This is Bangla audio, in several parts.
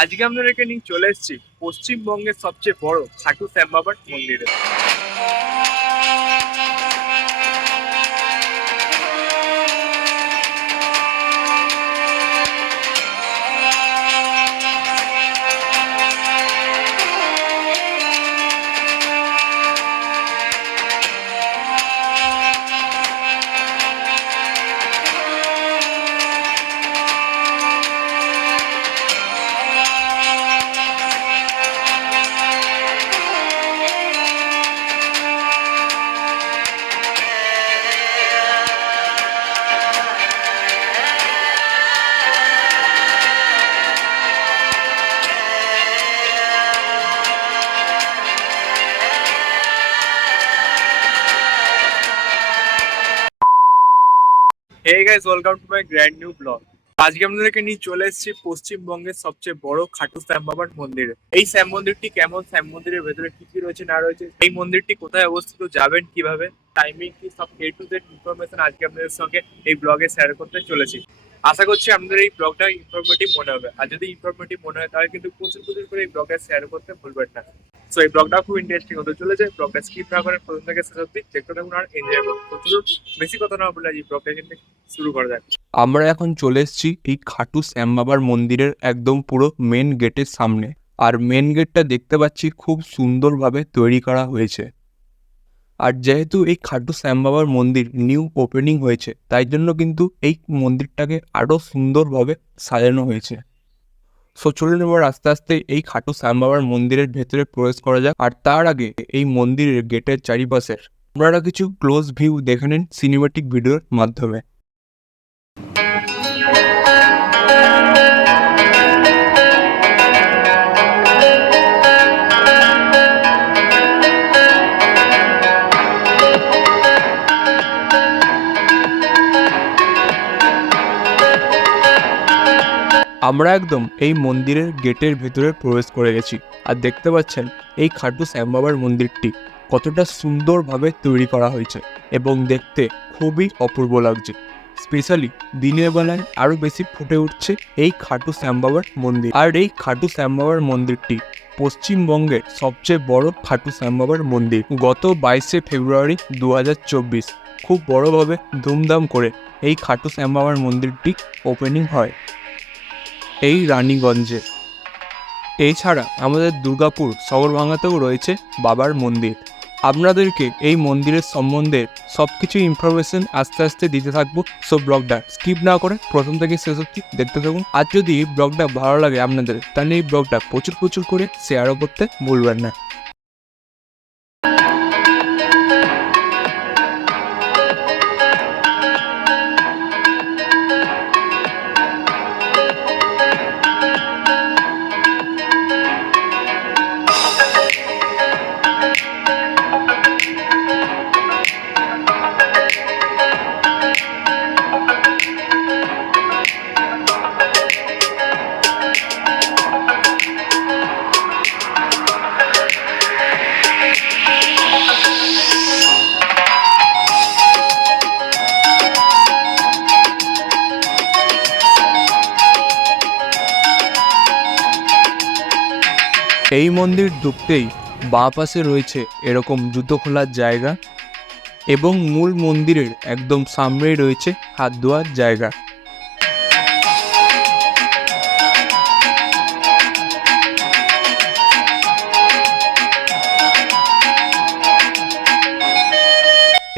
আজকে আপনাদেরকে নিয়ে চলে এসেছি পশ্চিমবঙ্গের সবচেয়ে বড় খাটু শ্যাম বাবার মন্দিরে। Hey guys, welcome to my grand new blog. আজকে আপনাদেরকে নিয়ে চলে এসেছি পশ্চিমবঙ্গের সবচেয়ে বড় খাটু শ্যাম বাবার মন্দিরে। এই শ্যাম মন্দিরটি কেমন, শ্যাম মন্দিরের ভেতরে কি কি রয়েছে না রয়েছে, এই মন্দিরটি কোথায় অবস্থিত, যাবেন কিভাবে, টাইমিং কি, সব এ টু জেড ইনফরমেশন আজকে আপনাদের সঙ্গে এই ব্লগে শেয়ার করতে চলেছি। আশা করছি আপনাদের এই ব্লগটা ইনফরমেটিভ মনে হবে, আর যদি ইনফরমেটিভ মনে হয় তাহলে কিন্তু প্রচুর প্রচুর করে এই ব্লগে শেয়ার করতে ভুলবেন না। সো এই ব্লগটা খুব ইন্টারেস্টিং হতে চলেছে। ব্লগটা স্কিপ না করে প্রথম থেকে শেষ অব্দি দেখতে থাকুন আর এনজয় করুন। তো চলুন বেশি কথা না বলে এই ব্লগটা কিন্তু শুরু করা যাক। আমরা এখন চলে এসেছি এই খাটু শ্যাম বাবার মন্দিরের একদম পুরো মেন গেটের সামনে। আর মেন গেটটা দেখতে পাচ্ছি খুব সুন্দরভাবে তৈরি করা হয়েছে। আর যেহেতু এই খাটু শ্যাম বাবার মন্দির নিউ ওপেনিং হয়েছে, তাই জন্য কিন্তু এই মন্দিরটাকে আরও সুন্দরভাবে সাজানো হয়েছে। সো চলুন এবার আস্তে আস্তে এই খাটু শ্যাম বাবার মন্দিরের ভেতরে প্রবেশ করা যাক। আর তার আগে এই মন্দিরের গেটের চারিপাশের আপনারা কিছু ক্লোজ ভিউ দেখে নিন সিনেমেটিক ভিডিওর মাধ্যমে। আমরা একদম এই মন্দিরের গেটের ভেতরে প্রবেশ করে গেছি। আর দেখতে পাচ্ছেন এই খাটু শ্যাম বাবার মন্দিরটি কতটা সুন্দরভাবে তৈরি করা হয়েছে এবং দেখতে খুবই অপূর্ব লাগছে। স্পেশালি দিনের বেলায় আরও বেশি ফুটে উঠছে এই খাটু শ্যাম বাবার মন্দির। আর এই খাটু শ্যাম বাবার মন্দিরটি পশ্চিমবঙ্গের সবচেয়ে বড় খাটু শ্যাম বাবার মন্দির। গত 22শে ফেব্রুয়ারি 2024 খুব বড়োভাবে ধুমধাম করে এই খাটু শ্যাম বাবার মন্দিরটি ওপেনিং হয় এই রানীগঞ্জে। এছাড়া আমাদের দুর্গাপুর শহরভাঙাতেও রয়েছে বাবার মন্দির। আপনাদেরকে এই মন্দিরের সম্বন্ধে সব কিছু ইনফরমেশন আস্তে আস্তে দিতে থাকবো। সো ব্লগটা স্কিপ না করে প্রথম থেকে শেষ অবধি দেখতে থাকুন। আর যদি ব্লগটা ভালো লাগে আপনাদের, তাহলে এই ব্লগটা প্রচুর প্রচুর করে শেয়ারও করতে ভুলবেন না। এই মন্দির ঢুকতেই বাঁ পাশে রয়েছে এরকম জুতো খোলার জায়গা এবং মূল মন্দিরের একদম সামনেই রয়েছে হাত ধোয়ার জায়গা।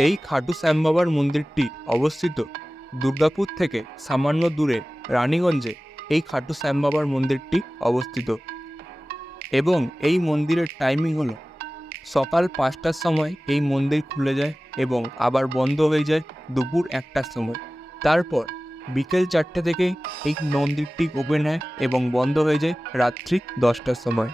এই খাটু শ্যাম বাবার মন্দিরটি অবস্থিত দুর্গাপুর থেকে সামান্য দূরে রানীগঞ্জে। এই খাটু শ্যাম বাবার মন্দিরটি অবস্থিত এবং এই মন্দিরের টাইমিং হলো সকাল 5টার সময় এই মন্দির খুলে যায় এবং আবার বন্ধ হয়ে যায় দুপুর 1টার সময়। তারপর বিকেল 4টে থেকে এই মন্দিরটি ওপেন হয় এবং বন্ধ হয়ে যায় রাত্রি 10টার সময়।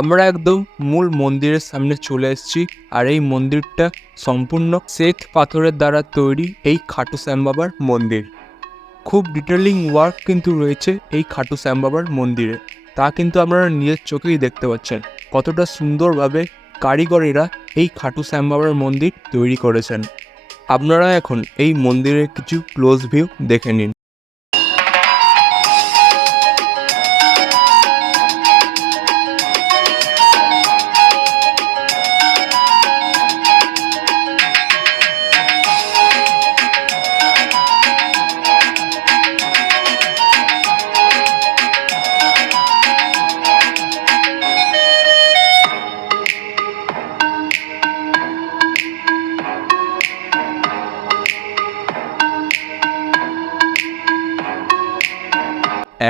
আমরা একদম মূল মন্দিরের সামনে চলে এসেছি। আর এই মন্দিরটা সম্পূর্ণ শ্বেত পাথরের দ্বারা তৈরি এই খাটু শ্যাম বাবার মন্দির। খুব ডিটেলিং ওয়ার্ক কিন্তু রয়েছে এই খাটু শ্যাম বাবার মন্দিরে, তা কিন্তু আপনারা নিজের চোখেই দেখতে পাচ্ছেন কতটা সুন্দরভাবে কারিগরেরা এই খাটু শ্যাম বাবার মন্দির তৈরি করেছেন। আপনারা এখন এই মন্দিরের কিছু ক্লোজ ভিউ দেখে নিন।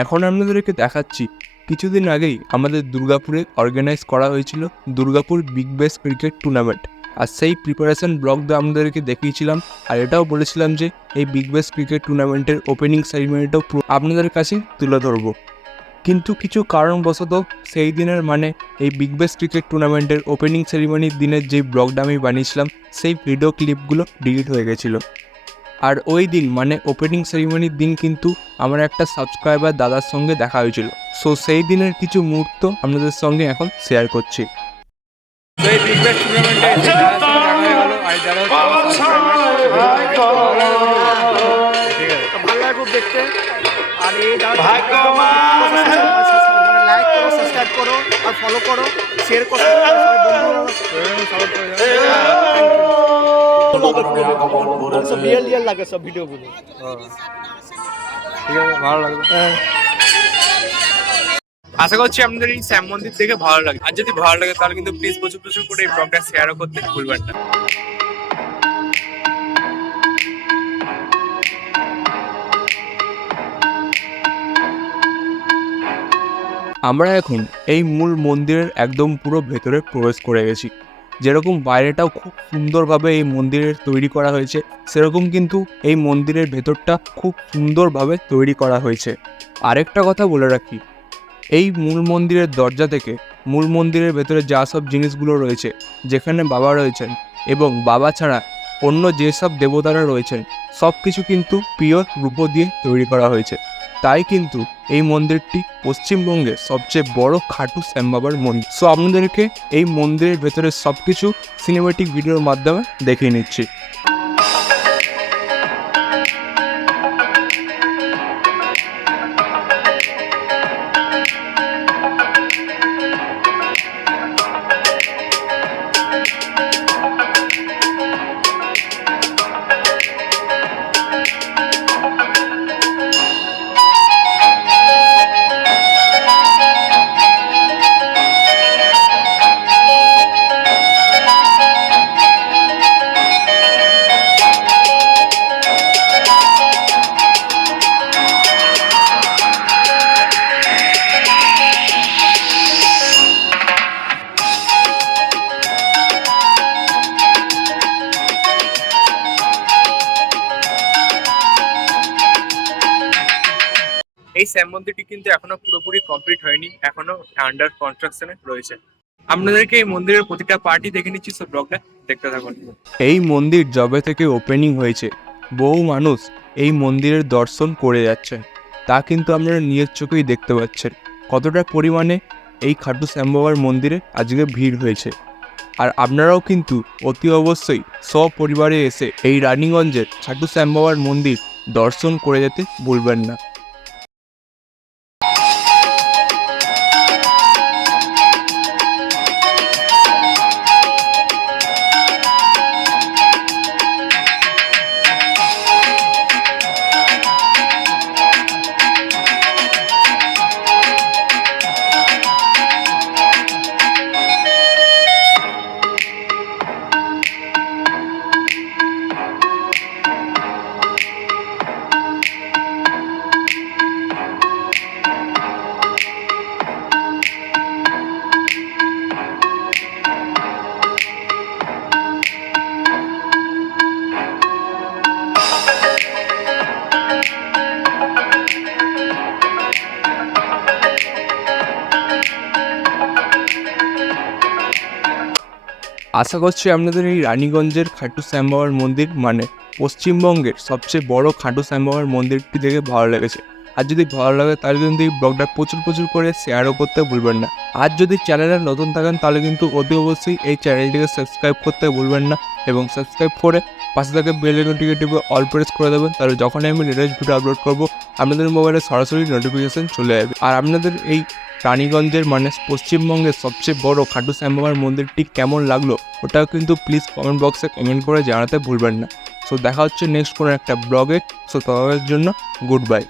এখন আপনাদেরকে দেখাচ্ছি, কিছুদিন আগেই আমাদের দুর্গাপুরে অর্গানাইজ করা হয়েছিল Durgapur Big Bash cricket tournament. আর সেই প্রিপারেশন ব্লগটা আপনাদেরকে দেখিয়েছিলাম, আর এটাও বলেছিলাম যে এই বিগ ব্যাশ ক্রিকেট টুর্নামেন্টের ওপেনিং সেরিমনিটাও আপনাদের কাছে তুলে ধরবো। কিন্তু কিছু কারণবশত সেই দিনের এই বিগ ব্যাশ ক্রিকেট টুর্নামেন্টের ওপেনিং সেরিমনির দিনের যে ব্লগটা আমি বানিয়েছিলাম সেই ভিডিও ক্লিপগুলো ডিলিট হয়ে গেছিলো। আর ওই দিন ওপেনিং সেরিমনির দিন কিন্তু আমার একটা সাবস্ক্রাইবার দাদার সঙ্গে দেখা হয়েছিল। সো সেই দিনের কিছু মুহূর্ত আপনাদের সঙ্গে এখন শেয়ার করছি। এই বিগ ব্যাশ টুর্নামেন্টে এসে যারা সঙ্গে দেখা হয়ে গেল, আর যারা হচ্ছে আমার সাবস্ক্রাইবার, ভালো লাগে খুব দেখতে। আর এই লাইক করো, সাবস্ক্রাইব করো, আর ফলো করো, শেয়ার করো, সাপোর্ট করে রিয়েল লাগে সব ভিডিওগুলো। ঠিক আছে, ভালো লাগবে। আশা করছি আপনাদের এই শ্যাম মন্দির দেখে ভালো লাগে। আর যদি ভালো লাগে তাহলে কিন্তু প্লিজ প্রচুর প্রচুর করে এই ব্লগটা শেয়ারও করতে ভুলবেন না। আমরা এখন এই মূল মন্দিরের একদম পুরো ভেতরে প্রবেশ করে গেছি। যেরকম বাইরেটাও খুব সুন্দরভাবে এই মন্দিরের তৈরি করা হয়েছে, সেরকম কিন্তু এই মন্দিরের ভেতরটা খুব সুন্দরভাবে তৈরি করা হয়েছে। আরেকটা কথা বলে রাখি, এই মূল মন্দিরের দরজা থেকে মূল মন্দিরের ভেতরে যা সব জিনিসগুলো রয়েছে, যেখানে বাবা রয়েছেন এবং বাবা ছাড়া অন্য যেসব দেবতারা রয়েছেন, সব কিছু কিন্তু পিওর রূপো দিয়ে তৈরি করা হয়েছে। তাই কিন্তু এই মন্দিরটি পশ্চিমবঙ্গের সবচেয়ে বড় খাটু শ্যাম বাবার মন্দির। সো আপনাদেরকে এই মন্দিরের ভেতরে সব কিছু সিনেমেটিক ভিডিওর মাধ্যমে দেখিয়ে নিচ্ছি। এই শ্যাম মন্দিরটি কিন্তু এখনো পুরোপুরি কমপ্লিট হয়নি, এখনো আন্ডার কনস্ট্রাকশনে রয়েছে। আপনাদেরকে এই মন্দিরের প্রতিটা পার্টি দেখে নিচ্ছি, সব ব্লগটা দেখতে থাকুন। এই মন্দির যবে থেকে ওপেনিং হয়েছে, বহু মানুষ এই মন্দিরের দর্শন করে যাচ্ছেন। তা কিন্তু আপনারা নিজের চোখেই দেখতে পাচ্ছেন কতটা পরিমাণে এই খাটু শ্যাম বাবার মন্দিরে আজকে ভিড় হয়েছে। আর আপনারাও কিন্তু অতি অবশ্যই সপরিবারে এসে এই রানীগঞ্জের খাটু শ্যাম বাবার মন্দির দর্শন করে যেতে ভুলবেন না। আশা করছি আপনাদের এই রানীগঞ্জের খাটু শ্যাম বাবার মন্দির পশ্চিমবঙ্গের সবচেয়ে বড় খাটু শ্যাম বাবার মন্দিরটি দেখে ভালো লেগেছে। আর যদি ভালো লাগে তাহলে কিন্তু এই ব্লগটা প্রচুর করে শেয়ারও করতে ভুলবেন না। আর যদি চ্যানেলে নতুন থাকেন তাহলে কিন্তু অতি অবশ্যই এই চ্যানেলটিকে সাবস্ক্রাইব করতে ভুলবেন না, এবং সাবস্ক্রাইব করে পাশে থেকে বেল আইকনটিকে টিপে অল প্রেস করে দেবেন। তাহলে যখনই আমি লেটেস্ট ভিডিও আপলোড করবো আপনাদের মোবাইলে সরাসরি নোটিফিকেশন চলে যাবে। আর আপনাদের এই রানীগঞ্জের মানে পশ্চিমবঙ্গের সবচেয়ে বড় খাটু শ্যাম বাবার মন্দিরটি কেমন লাগলো ওটাও কিন্তু প্লিজ কমেন্ট বক্সে কমেন্ট করে জানাতে ভুলবেন না। সো দেখা হচ্ছে নেক্সট কোনো একটা ব্লগে। সো ততক্ষণের জন্য গুড বাই।